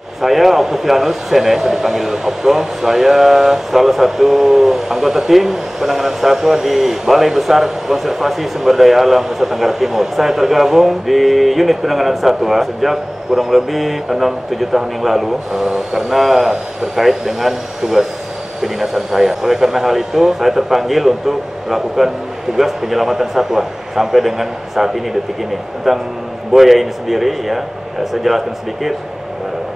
Saya Octavianus Sene, saya dipanggil Okto. Saya salah satu anggota tim penanganan satwa di Balai Besar Konservasi Sumber Daya Alam Nusa Tenggara Timur. Saya tergabung di unit penanganan satwa sejak kurang lebih 6-7 tahun yang lalu karena terkait dengan tugas kedinasan saya. Oleh karena hal itu, saya terpanggil untuk melakukan tugas penyelamatan satwa sampai dengan saat ini, detik ini. Tentang buaya ini sendiri, ya, saya jelaskan sedikit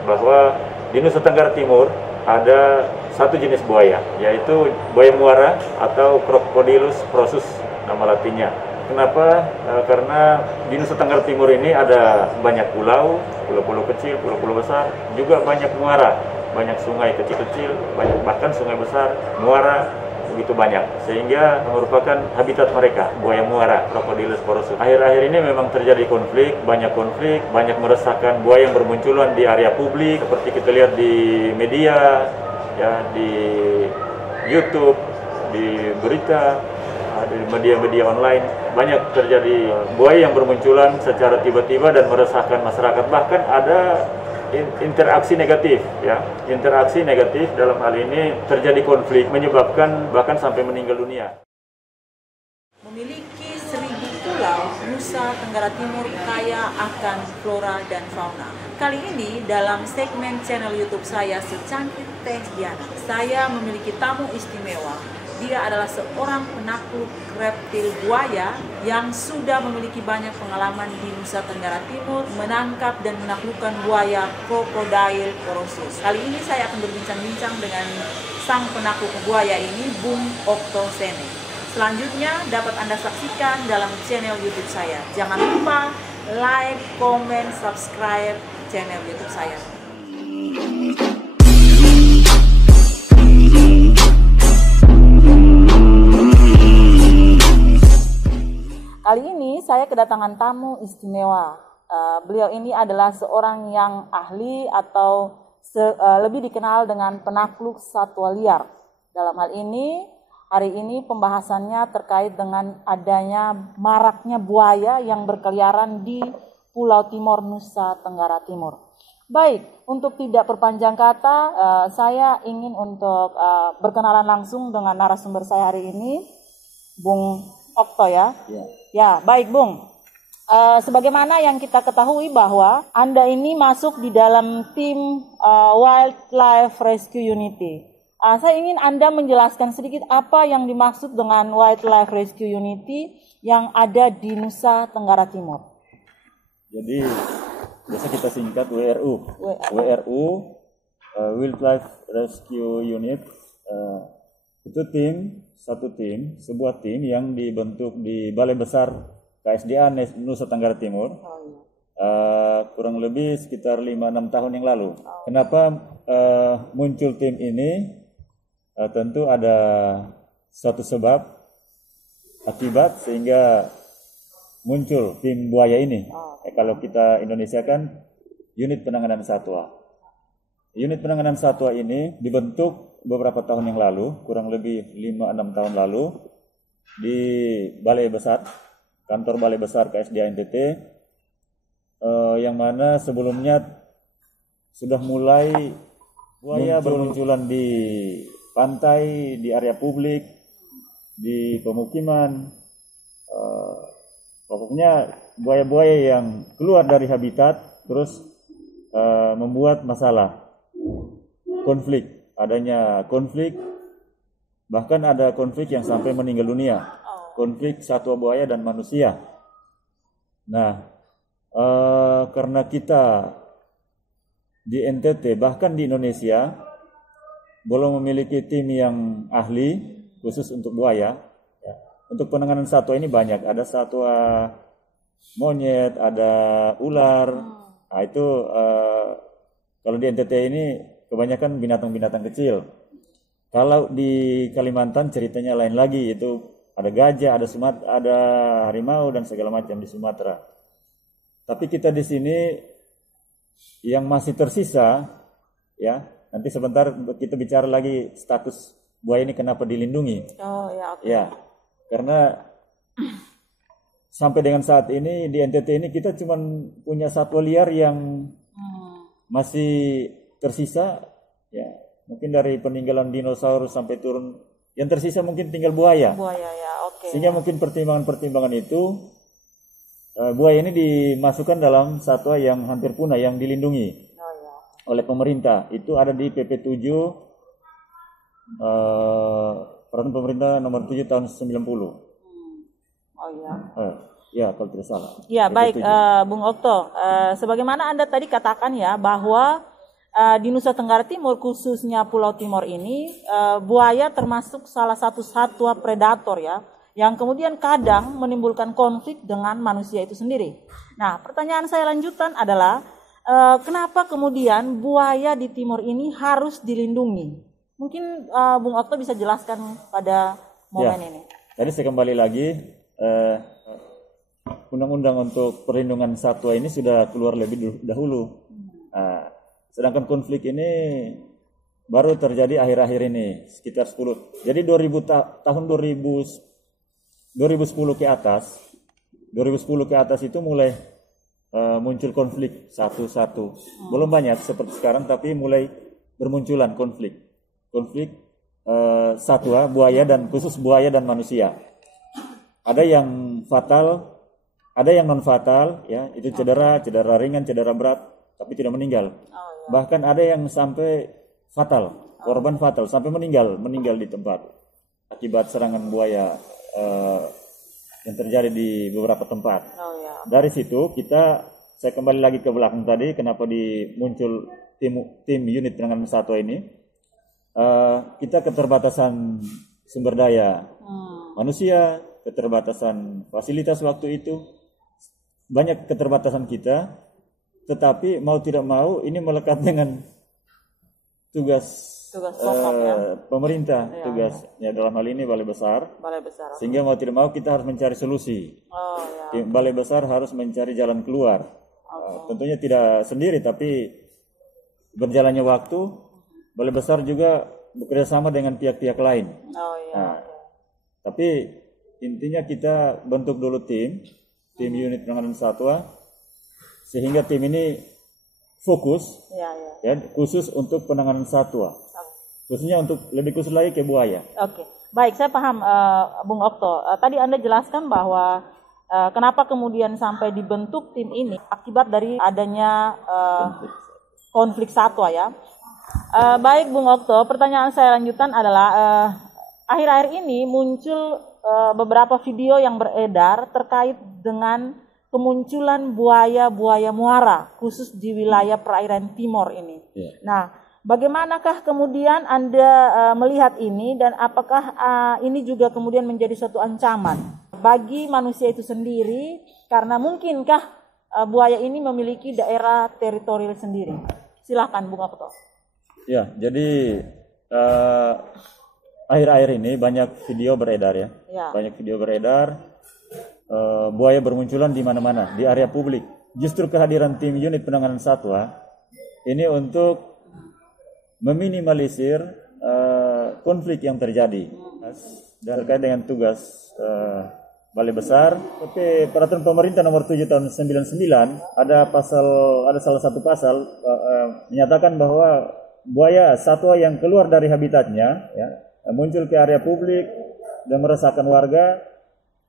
bahwa di Nusa Tenggara Timur ada satu jenis buaya, yaitu buaya muara atau Crocodylus prsus nama latinnya. Kenapa? Karena di Nusa Tenggara Timur ini ada banyak pulau, pulau-pulau kecil, pulau-pulau besar, juga banyak muara, banyak sungai kecil-kecil, banyak bahkan sungai besar, muara, begitu banyak, sehingga merupakan habitat mereka, buaya muara, Crocodylus prsus. Akhir-akhir ini memang terjadi konflik, banyak meresahkan buaya yang bermunculan di area publik, seperti kita lihat di media, ya, di YouTube, di berita, di media-media online. Banyak terjadi buaya yang bermunculan secara tiba-tiba dan meresahkan masyarakat, bahkan ada interaksi negatif, ya, interaksi negatif dalam hal ini terjadi konflik menyebabkan bahkan sampai meninggal dunia. Memiliki 1000 pulau, Nusa Tenggara Timur kaya akan flora dan fauna. Kali ini dalam segmen channel YouTube saya Secangkir Teh Diana, saya memiliki tamu istimewa. Dia adalah seorang penakluk reptil buaya yang sudah memiliki banyak pengalaman di Nusa Tenggara Timur menangkap dan menaklukkan buaya Crocodylus prsus. Kali ini saya akan berbincang-bincang dengan sang penakluk buaya ini, Bung Okto Sene. Selanjutnya dapat Anda saksikan dalam channel YouTube saya. Jangan lupa like, comment, subscribe channel YouTube saya. Kali ini saya kedatangan tamu istimewa. Beliau ini adalah seorang yang ahli atau lebih dikenal dengan penakluk satwa liar. Dalam hal ini, hari ini pembahasannya terkait dengan adanya maraknya buaya yang berkeliaran di Pulau Timor, Nusa Tenggara Timur. Baik, untuk tidak perpanjang kata, saya ingin untuk berkenalan langsung dengan narasumber saya hari ini, Bung Okto, ya. Ya, baik Bung. Sebagaimana yang kita ketahui bahwa Anda ini masuk di dalam tim Wildlife Rescue Unity. Saya ingin Anda menjelaskan sedikit apa yang dimaksud dengan Wildlife Rescue Unity yang ada di Nusa Tenggara Timur. Jadi biasa kita singkat WRU. Wildlife Rescue Unit. Itu sebuah tim yang dibentuk di Balai Besar KSDA Nusa Tenggara Timur kurang lebih sekitar 5-6 tahun yang lalu. Kenapa muncul tim ini? Tentu ada suatu sebab akibat sehingga muncul tim buaya ini. Kalau kita Indonesia kan unit penanganan satwa. Unit penanganan satwa ini dibentuk beberapa tahun yang lalu, kurang lebih 5-6 tahun lalu, di Balai Besar, kantor Balai Besar KSDA NTT, yang mana sebelumnya sudah mulai buaya bermunculan di pantai, di area publik, di pemukiman, pokoknya buaya-buaya yang keluar dari habitat, terus membuat masalah. Adanya konflik, bahkan ada konflik yang sampai meninggal dunia, konflik satwa buaya dan manusia. Nah, karena kita di NTT, bahkan di Indonesia, belum memiliki tim yang ahli khusus untuk buaya. Untuk penanganan satwa ini banyak, ada satwa monyet, ada ular. Nah, itu kalau di NTT ini kebanyakan binatang-binatang kecil. Kalau di Kalimantan ceritanya lain lagi, itu ada gajah, ada harimau dan segala macam di Sumatera. Tapi kita di sini yang masih tersisa, ya, nanti sebentar kita bicara lagi status buaya ini kenapa dilindungi. Ya, karena sampai dengan saat ini di NTT ini kita cuma punya satwa liar yang masih tersisa, ya mungkin dari peninggalan dinosaurus sampai turun, yang tersisa mungkin tinggal buaya. Buaya ya, oke. Sehingga mungkin pertimbangan-pertimbangan itu buaya ini dimasukkan dalam satwa yang hampir punah, yang dilindungi oleh pemerintah. Itu ada di PP 7 peraturan pemerintah nomor 7 tahun 90. Oh iya. Ya, kalau tidak salah. Ya, PP baik 7. Bung Okto. Sebagaimana Anda tadi katakan ya bahwa di Nusa Tenggara Timur, khususnya Pulau Timor ini, buaya termasuk salah satu satwa predator ya, yang kemudian kadang menimbulkan konflik dengan manusia itu sendiri. Nah, pertanyaan saya lanjutan adalah, kenapa kemudian buaya di Timor ini harus dilindungi? Mungkin Bung Okto bisa jelaskan pada momen ini. Jadi saya kembali lagi, undang-undang untuk perlindungan satwa ini sudah keluar lebih dahulu. Sedangkan konflik ini baru terjadi akhir-akhir ini, sekitar 10. Jadi tahun 2010 ke atas, itu mulai muncul konflik satu-satu. Belum banyak seperti sekarang, tapi mulai bermunculan konflik satwa, buaya, dan khusus buaya dan manusia. Ada yang fatal, ada yang non fatal, ya itu cedera ringan, cedera berat, tapi tidak meninggal. Bahkan ada yang sampai fatal, korban fatal sampai meninggal di tempat akibat serangan buaya yang terjadi di beberapa tempat. Dari situ saya kembali lagi ke belakang tadi, kenapa muncul tim unit penanganan satwa ini. Kita keterbatasan sumber daya manusia, keterbatasan fasilitas waktu itu, banyak keterbatasan kita, tetapi mau tidak mau ini melekat dengan tugas pemerintah, tugasnya dalam hal ini Balai Besar. Sehingga mau tidak mau kita harus mencari solusi. Balai Besar harus mencari jalan keluar. Tentunya tidak sendiri, tapi berjalannya waktu Balai Besar juga bekerja sama dengan pihak-pihak lain. Tapi intinya kita bentuk dulu tim unit penanganan satwa, sehingga tim ini fokus ya, khusus untuk penanganan satwa, khususnya untuk lebih khusus lagi ke buaya. Oke, baik, saya paham Bung Okto. Tadi Anda jelaskan bahwa kenapa kemudian sampai dibentuk tim ini akibat dari adanya konflik satwa ya. Baik Bung Okto, pertanyaan saya lanjutan adalah akhir-akhir ini muncul beberapa video yang beredar terkait dengan kemunculan buaya muara khusus di wilayah perairan Timor ini. Nah, bagaimanakah kemudian Anda melihat ini, dan apakah ini juga kemudian menjadi suatu ancaman bagi manusia itu sendiri, karena mungkinkah buaya ini memiliki daerah teritorial sendiri? Silakan Bung Okto. Ya, jadi akhir-akhir ini banyak video beredar ya. Banyak video beredar, buaya bermunculan di mana-mana, di area publik. Justru kehadiran tim unit penanganan satwa ini untuk meminimalisir konflik yang terjadi. Dan terkait dengan tugas Balai Besar, tapi peraturan pemerintah nomor 7 tahun 99 ada salah satu pasal menyatakan bahwa buaya satwa yang keluar dari habitatnya ya, muncul ke area publik dan meresahkan warga,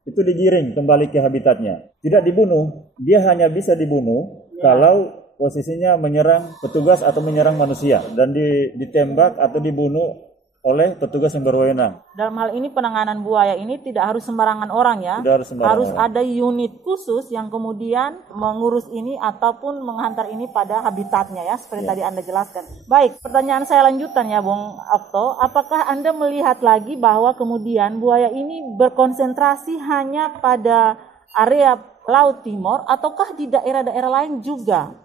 itu digiring kembali ke habitatnya. Tidak dibunuh, dia hanya bisa dibunuh kalau posisinya menyerang petugas atau menyerang manusia, dan ditembak atau dibunuh oleh petugas yang berwenang. Dalam hal ini penanganan buaya ini tidak harus sembarangan orang ya. Harus ada unit khusus yang kemudian mengurus ini ataupun menghantar ini pada habitatnya ya, seperti tadi Anda jelaskan. Baik, pertanyaan saya lanjutan ya Bung Okto, apakah Anda melihat lagi bahwa kemudian buaya ini berkonsentrasi hanya pada area Laut Timor, ataukah di daerah-daerah lain juga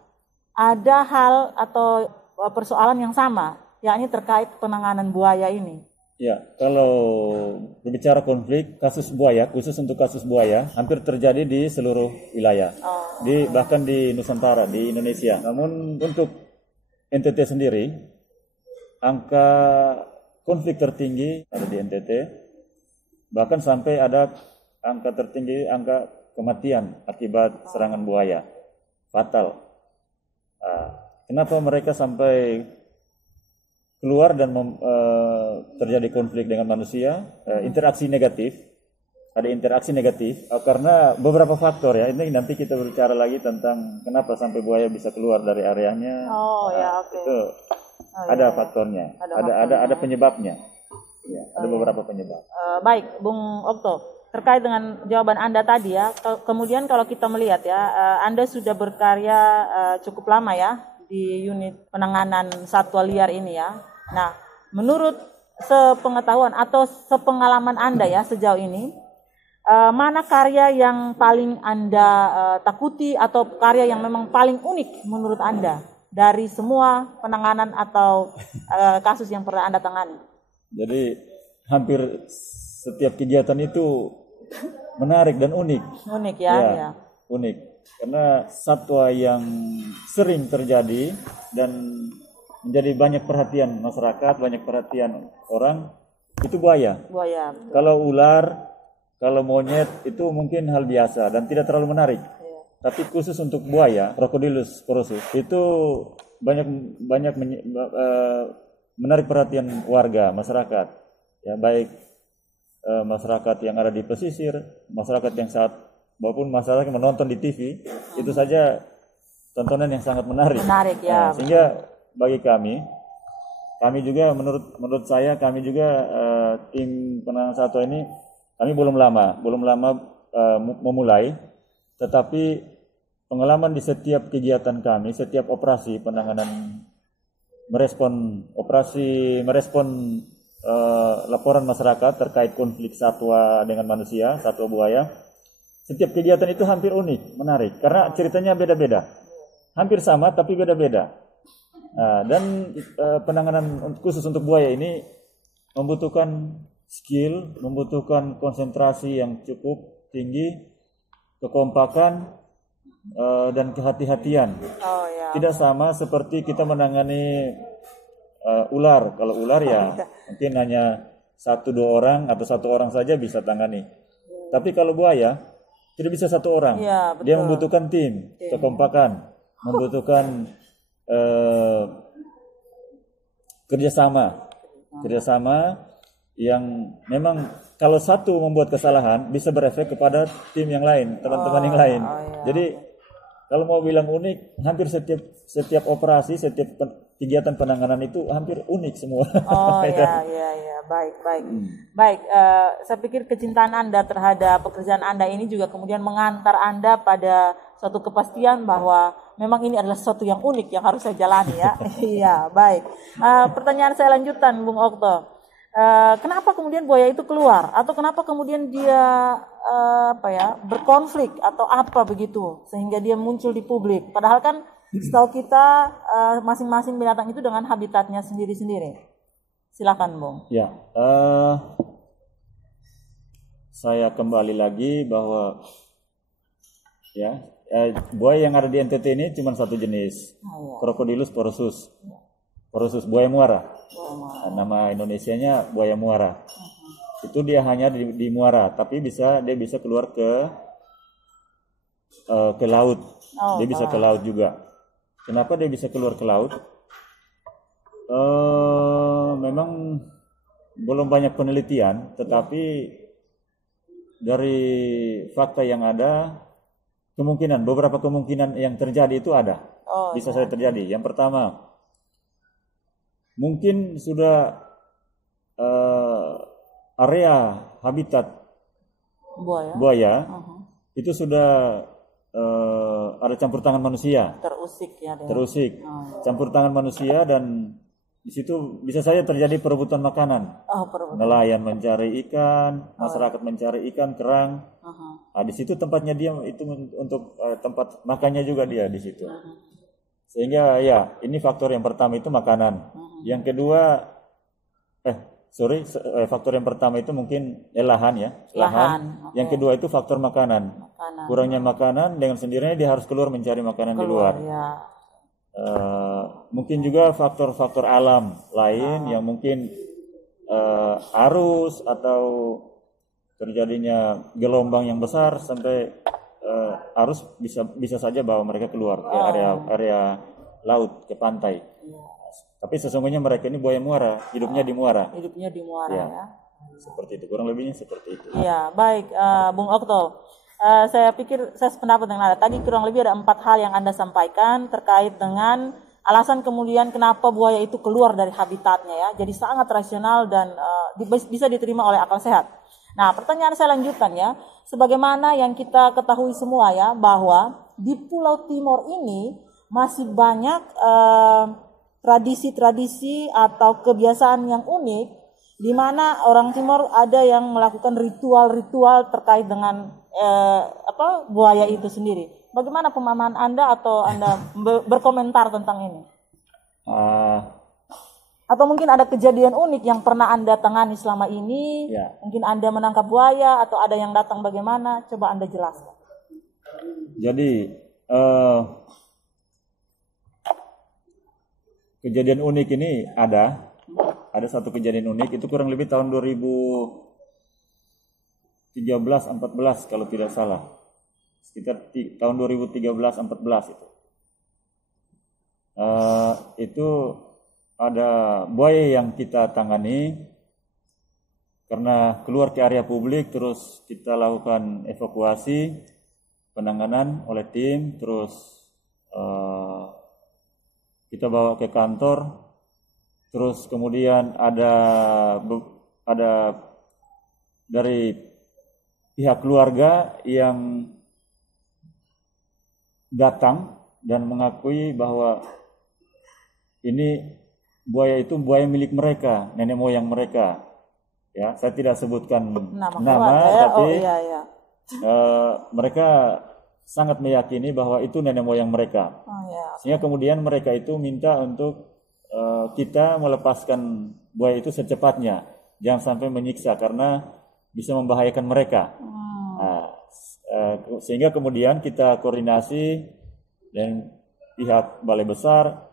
ada hal atau persoalan yang sama, yakni terkait penanganan buaya ini? Ya, kalau berbicara konflik kasus buaya, khusus untuk kasus buaya, hampir terjadi di seluruh wilayah, bahkan di Nusantara, di Indonesia. Namun untuk NTT sendiri, angka konflik tertinggi ada di NTT, bahkan sampai ada angka tertinggi, angka kematian akibat serangan buaya fatal kenapa mereka sampai keluar dan terjadi konflik dengan manusia, interaksi negatif. Ada interaksi negatif karena beberapa faktor ya. Ini nanti kita berbicara lagi tentang kenapa sampai buaya bisa keluar dari areanya. Itu ada faktornya. Ada penyebabnya. Ya, ada beberapa penyebab. Baik, Bung Okto, terkait dengan jawaban Anda tadi ya. Kemudian kalau kita melihat ya, Anda sudah berkarya cukup lama ya di unit penanganan satwa liar ini ya. Nah, menurut sepengetahuan atau sepengalaman Anda ya sejauh ini, mana karya yang paling Anda takuti atau karya yang memang paling unik menurut Anda dari semua penanganan atau kasus yang pernah Anda tangani? Jadi hampir setiap kegiatan itu menarik dan unik. Unik ya. Unik. Karena satwa yang sering terjadi dan menjadi banyak perhatian masyarakat, banyak perhatian orang, itu buaya. Buaya. Kalau ular, kalau monyet itu mungkin hal biasa dan tidak terlalu menarik. Tapi khusus untuk buaya, Crocodylus porosus, itu banyak menarik perhatian warga, masyarakat. Ya, baik masyarakat yang ada di pesisir, masyarakat yang maupun masyarakat yang menonton di TV, itu saja tontonan yang sangat menarik. Menarik ya. Sehingga bagi kami juga menurut saya kami juga tim penanganan satwa ini kami belum lama memulai, tetapi pengalaman di setiap kegiatan kami, setiap operasi penanganan merespon laporan masyarakat terkait konflik satwa dengan manusia, satwa buaya. Setiap kegiatan itu hampir unik, menarik karena ceritanya beda-beda. Hampir sama tapi beda-beda. Nah, dan penanganan khusus untuk buaya ini membutuhkan skill, membutuhkan konsentrasi yang cukup tinggi, kekompakan dan kehati-hatian. Tidak sama seperti kita menangani ular. Kalau ular ya mungkin hanya 1-2 orang atau 1 orang saja bisa tangani. Tapi kalau buaya tidak bisa 1 orang. Ya, dia membutuhkan tim, kekompakan, membutuhkan kerjasama yang memang kalau satu membuat kesalahan bisa berefek kepada tim yang lain, teman-teman yang lain. Jadi kalau mau bilang unik, hampir setiap operasi, setiap kegiatan penanganan itu hampir unik semua. Baik. Saya pikir kecintaan Anda terhadap pekerjaan Anda ini juga kemudian mengantar Anda pada suatu kepastian bahwa memang ini adalah sesuatu yang unik yang harus saya jalani ya. Iya, baik. Pertanyaan saya lanjutan, Bung Okto. Kenapa kemudian buaya itu keluar atau kenapa kemudian dia berkonflik atau apa begitu sehingga dia muncul di publik, padahal kan setahu kita masing-masing binatang itu dengan habitatnya sendiri-sendiri. Silakan, Bung. Ya, saya kembali lagi bahwa buaya yang ada di NTT ini cuma satu jenis, Crocodylus porosus. Porosus buaya muara. Nama Indonesianya buaya muara. Itu dia hanya di muara, tapi dia bisa keluar ke laut. Dia bisa ke laut juga. Kenapa dia bisa keluar ke laut? Memang belum banyak penelitian, tetapi dari fakta yang ada, beberapa kemungkinan yang terjadi itu ada. Bisa saja terjadi. Yang pertama, mungkin sudah area habitat buaya itu sudah ada campur tangan manusia. Terusik. Campur tangan manusia dan di situ bisa saja terjadi perebutan makanan. Nelayan mencari ikan, masyarakat mencari ikan, kerang. Di situ tempatnya dia itu untuk tempat makannya juga dia di situ. Sehingga ini faktor yang pertama itu makanan. Yang kedua faktor yang pertama itu mungkin lahan ya. Lahan. Yang kedua itu faktor makanan. Kurangnya makanan dengan sendirinya dia harus keluar mencari makanan di luar. Mungkin juga faktor-faktor alam lain yang mungkin arus atau terjadinya gelombang yang besar sampai arus bisa saja bawa mereka keluar ke area laut, ke pantai. Ya. Tapi sesungguhnya mereka ini buaya muara, hidupnya di muara. Hidupnya di muara Ya. ya. Seperti itu, kurang lebihnya seperti itu. Iya, baik, Bung Okto. Saya pikir saya sependapat dengan Anda. Tadi kurang lebih ada 4 hal yang Anda sampaikan terkait dengan alasan kemudian kenapa buaya itu keluar dari habitatnya ya. Jadi sangat rasional dan bisa diterima oleh akal sehat. Nah, pertanyaan saya lanjutkan ya. Sebagaimana yang kita ketahui semua ya, bahwa di Pulau Timor ini masih banyak tradisi-tradisi atau kebiasaan yang unik, di mana orang Timor ada yang melakukan ritual-ritual terkait dengan buaya itu sendiri. Bagaimana pemahaman Anda atau Anda berkomentar tentang ini? Atau mungkin ada kejadian unik yang pernah Anda tangani selama ini? Ya. Mungkin Anda menangkap buaya atau ada yang datang bagaimana? Coba Anda jelaskan. Jadi kejadian unik ini ada satu kejadian unik, itu kurang lebih tahun 2013-14 kalau tidak salah, sekitar tahun 2013-14 itu. Itu ada buaya yang kita tangani karena keluar ke area publik, terus kita lakukan evakuasi, penanganan oleh tim, terus kita bawa ke kantor, terus kemudian ada dari pihak keluarga yang datang dan mengakui bahwa ini buaya itu buaya milik mereka, nenek moyang mereka. Ya, saya tidak sebutkan nama tapi mereka sangat meyakini bahwa itu nenek moyang mereka. Sehingga kemudian mereka itu minta untuk kita melepaskan buaya itu secepatnya, jangan sampai menyiksa karena bisa membahayakan mereka. Sehingga kemudian kita koordinasi dengan pihak balai besar,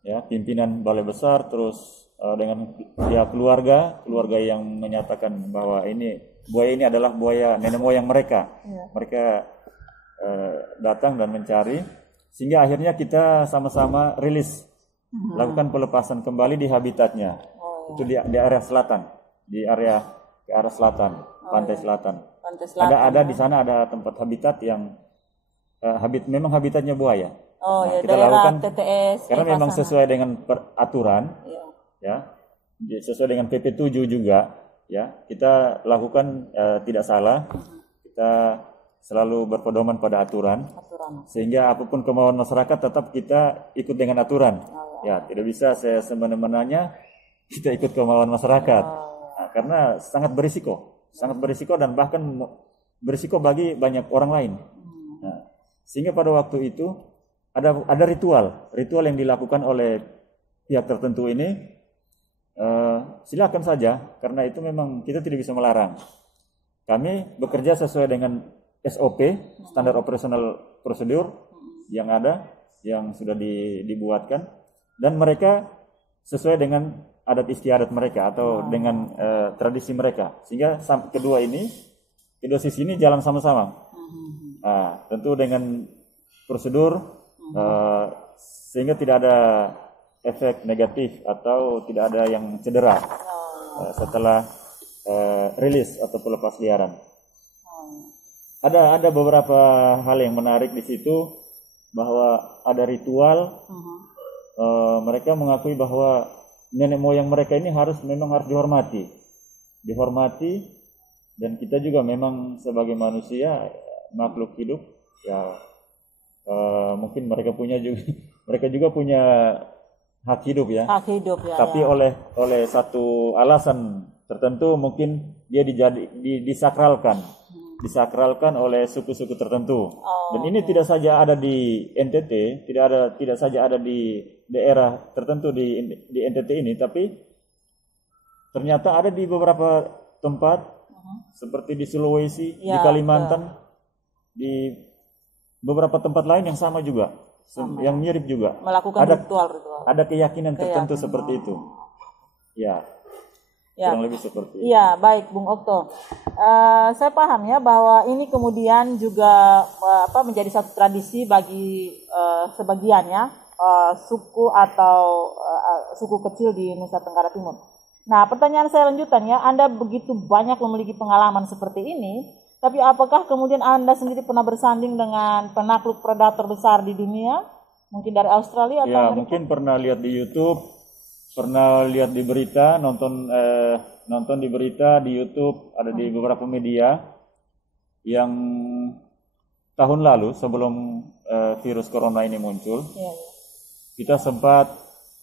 ya, pimpinan balai besar, terus dengan pihak keluarga yang menyatakan bahwa buaya ini adalah buaya nenek moyang mereka. Mereka datang dan mencari, sehingga akhirnya kita sama-sama rilis, lakukan pelepasan kembali di habitatnya. Itu di area selatan, ke arah selatan, pantai selatan. Ada di sana ada tempat habitat yang memang habitatnya buaya. Kita lakukan TTS karena memang sesuai dengan aturan, ya, sesuai dengan PP 7 juga, ya. Kita lakukan tidak salah. Kita selalu berpedoman pada aturan. Sehingga apapun kemauan masyarakat tetap kita ikut dengan aturan. Ya, tidak bisa saya semena-menanya kita ikut kemauan masyarakat. Karena sangat berisiko dan bahkan berisiko bagi banyak orang lain. Sehingga pada waktu itu ada ritual yang dilakukan oleh pihak tertentu ini. Silakan saja, karena itu memang kita tidak bisa melarang. Kami bekerja sesuai dengan SOP, standar operasional prosedur yang ada, yang sudah dibuatkan, dan mereka sesuai dengan adat istiadat mereka atau dengan tradisi mereka, sehingga kedua sisi ini jalan sama-sama. Tentu dengan prosedur, sehingga tidak ada efek negatif atau tidak ada yang cedera setelah rilis atau pelepas liaran. Ada beberapa hal yang menarik di situ, bahwa ada ritual. Mereka mengakui bahwa nenek moyang mereka ini memang harus dihormati, dan kita juga memang sebagai manusia, makhluk hidup, ya, mungkin mereka juga punya hak hidup ya. Tapi oleh satu alasan tertentu mungkin dia disakralkan oleh suku-suku tertentu. Dan ini tidak saja ada di NTT, tidak saja ada di daerah tertentu di NTT ini, tapi ternyata ada di beberapa tempat seperti di Sulawesi, di Kalimantan, di beberapa tempat lain yang sama juga, yang mirip juga. Melakukan ritual. Ada keyakinan tertentu seperti itu. Ya. Ya. Kurang lebih seperti itu. Iya, baik Bung Okto. Saya paham ya bahwa ini kemudian juga menjadi satu tradisi bagi sebagian ya suku atau suku kecil di Nusa Tenggara Timur. Nah, pertanyaan saya lanjutannya, Anda begitu banyak memiliki pengalaman seperti ini, tapi apakah kemudian Anda sendiri pernah bersanding dengan penakluk predator besar di dunia? Mungkin dari Australia atau Ya, Amerika? mungkin pernah lihat di YouTube, pernah lihat di berita, nonton di berita di YouTube, ada di beberapa media yang tahun lalu sebelum virus corona ini muncul, Ya. kita sempat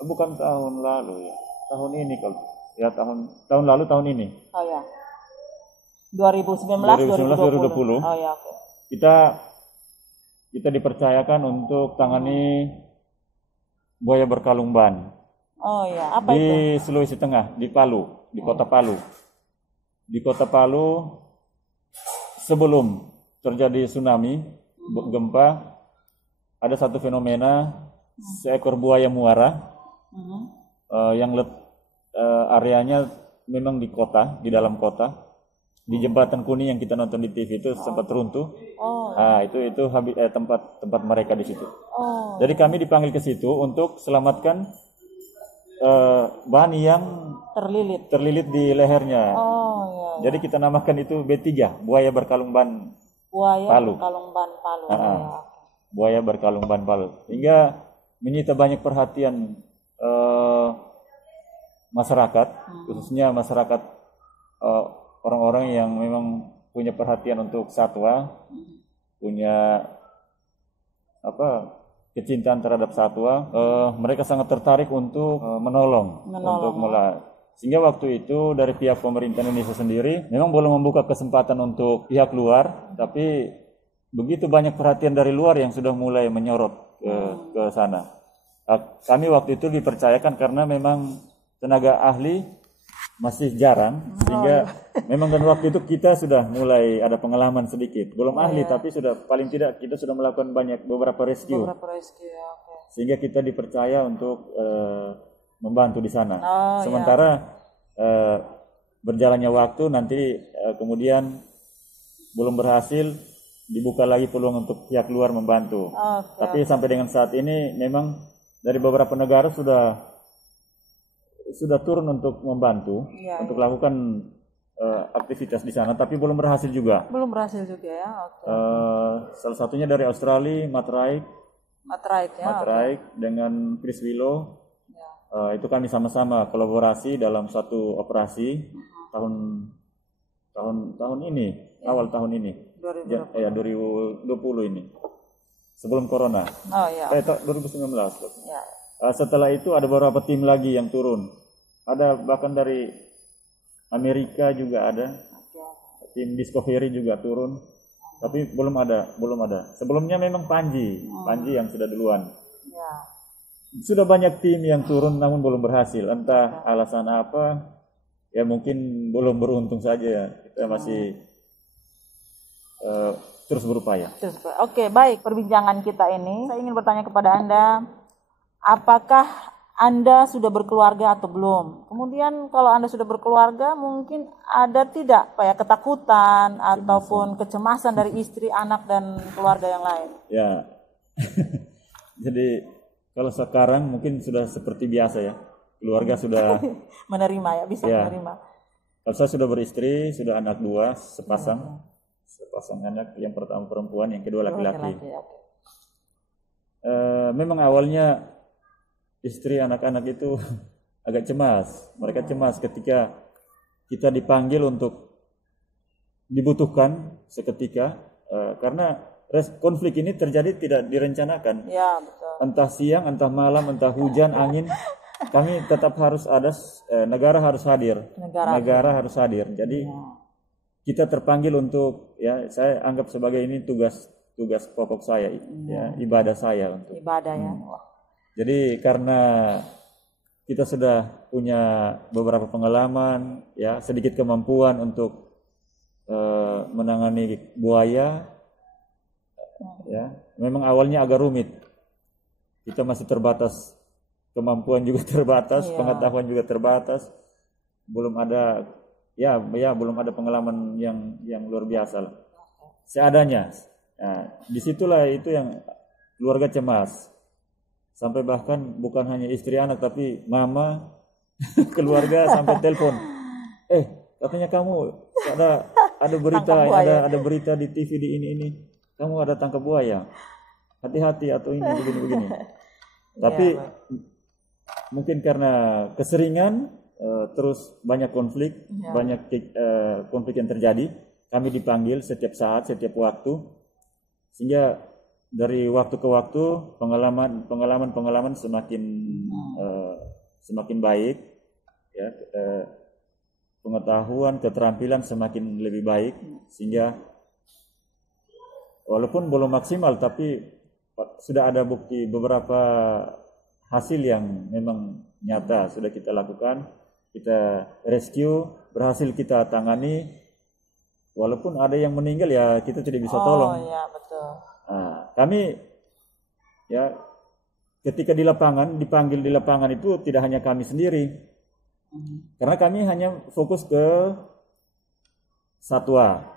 bukan tahun lalu ya, tahun ini kalau ya tahun lalu tahun ini. Oh ya. 2019 2020. Oh ya, oke. Kita dipercayakan untuk tangani buaya berkalung ban. Oh ya, apa di itu? Sulawesi Tengah, di Palu, di kota Palu. Di kota Palu sebelum terjadi tsunami, gempa, ada satu fenomena seekor buaya muara yang areanya memang di kota, di dalam kota, di jembatan kuning yang kita nonton di TV itu sempat runtuh. Nah, itu tempat mereka di situ. Jadi kami dipanggil ke situ untuk selamatkan ban yang terlilit di lehernya. Jadi kita namakan itu B3, buaya berkalung ban Palu. Buaya berkalung ban Palu. Hingga menyita banyak perhatian masyarakat, khususnya masyarakat orang-orang yang memang punya perhatian untuk satwa, punya kecintaan terhadap satwa. Mereka sangat tertarik untuk menolong. Sehingga waktu itu dari pihak pemerintah Indonesia sendiri memang belum membuka kesempatan untuk pihak luar, tapi begitu banyak perhatian dari luar yang sudah mulai menyorot ke sana. Kami waktu itu dipercayakan karena memang tenaga ahli masih jarang, sehingga memang dan waktu itu kita sudah mulai ada pengalaman sedikit, belum ahli tapi sudah paling tidak kita sudah melakukan beberapa rescue. Sehingga kita dipercaya untuk membantu di sana. Sementara berjalannya waktu nanti kemudian belum berhasil, dibuka lagi peluang untuk pihak luar membantu. Tapi sampai dengan saat ini memang dari beberapa negara sudah turun untuk membantu, untuk lakukan aktivitas di sana, tapi belum berhasil juga. Ya. Salah satunya dari Australia, Matraik dengan Chris Willow. Itu kami sama-sama kolaborasi dalam satu operasi tahun ini, awal tahun ini, 2020 ini, sebelum corona. 2019. Setelah itu ada beberapa tim lagi yang turun. Ada bahkan dari Amerika juga ada. Tim Discovery juga turun. Tapi belum ada. Sebelumnya memang Panji yang sudah duluan. Sudah banyak tim yang turun namun belum berhasil. Entah alasan apa. Ya mungkin belum beruntung saja. Kita masih terus berupaya. Oke, baik, perbincangan kita ini saya ingin bertanya kepada Anda, apakah Anda sudah berkeluarga atau belum? Kemudian kalau Anda sudah berkeluarga, mungkin ada tidak ketakutan ataupun kecemasan dari istri, anak, dan keluarga yang lain? Ya, jadi kalau sekarang mungkin sudah seperti biasa ya, keluarga sudah menerima menerima. Kalau saya sudah beristri, sudah anak 2, sepasang anak, yang pertama perempuan, yang kedua laki-laki. Memang awalnya istri, anak-anak itu agak cemas. Mereka cemas ketika kita dipanggil untuk dibutuhkan seketika, karena konflik ini terjadi tidak direncanakan. Ya, betul. Entah siang, entah malam, entah hujan, angin, kami tetap harus ada, negara harus hadir. Negara harus hadir. Jadi kita terpanggil untuk, ya saya anggap sebagai ini tugas pokok saya, ya ibadah saya untuk ibadah ya. Jadi karena kita sudah punya beberapa pengalaman, ya sedikit kemampuan untuk menangani buaya, ya memang awalnya agak rumit. Kita masih terbatas, kemampuan juga terbatas, pengetahuan juga terbatas. belum ada belum ada pengalaman yang luar biasa lah. Seadanya. Nah, disitulah itu yang keluarga cemas. Sampai bahkan bukan hanya istri anak tapi mama, keluarga sampai telepon. Katanya kamu ada berita, ada berita di TV di ini. Kamu ada tangkap buaya. Hati-hati atau ini begini. Tapi mungkin karena keseringan terus banyak konflik, banyak konflik yang terjadi, kami dipanggil setiap saat, setiap waktu, sehingga dari waktu ke waktu pengalaman semakin baik, ya, pengetahuan, keterampilan semakin lebih baik, sehingga walaupun belum maksimal tapi sudah ada bukti beberapa hasil yang memang nyata sudah kita lakukan, kita rescue, berhasil kita tangani. Walaupun ada yang meninggal ya kita tidak bisa tolong. Oh ya, betul. Nah, kami ya ketika dipanggil di lapangan itu tidak hanya kami sendiri. Karena kami hanya fokus ke satwa.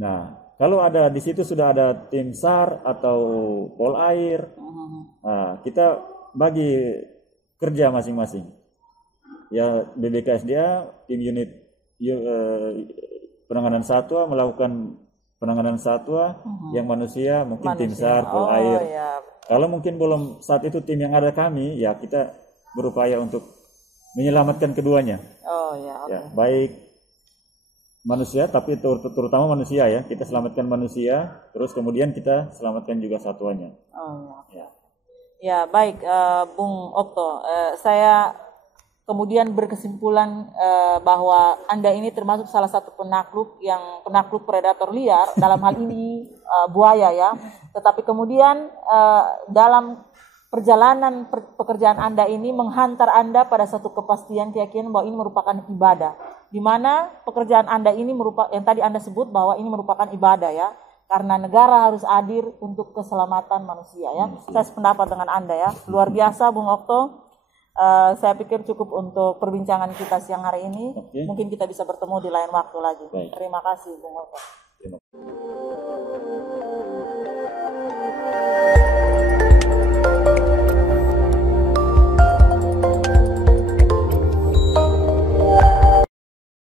Nah, kalau ada di situ sudah ada tim SAR atau Polair, nah, kita bagi kerja masing-masing. Ya BBKSDA, tim unit penanganan satwa melakukan penanganan satwa, yang manusia mungkin tim SAR, Polair. Kalau mungkin belum saat itu tim yang ada kami, ya kita berupaya untuk menyelamatkan keduanya. Ya, baik manusia, tapi terutama manusia ya. Kita selamatkan manusia, terus kemudian kita selamatkan juga satwanya. Ya, baik, Bung Okto. Saya kemudian berkesimpulan bahwa Anda ini termasuk salah satu penakluk predator liar, dalam hal ini buaya ya. Tetapi kemudian dalam perjalanan pekerjaan Anda ini menghantar Anda pada satu kepastian keyakinan bahwa ini merupakan ibadah. Di mana pekerjaan Anda ini merupakan, yang tadi Anda sebut bahwa ini merupakan ibadah ya. Karena negara harus hadir untuk keselamatan manusia ya. Saya sependapat dengan Anda ya. Luar biasa Bung Okto. Saya pikir cukup untuk perbincangan kita siang hari ini. Mungkin kita bisa bertemu di lain waktu lagi. Terima kasih Bung Okto.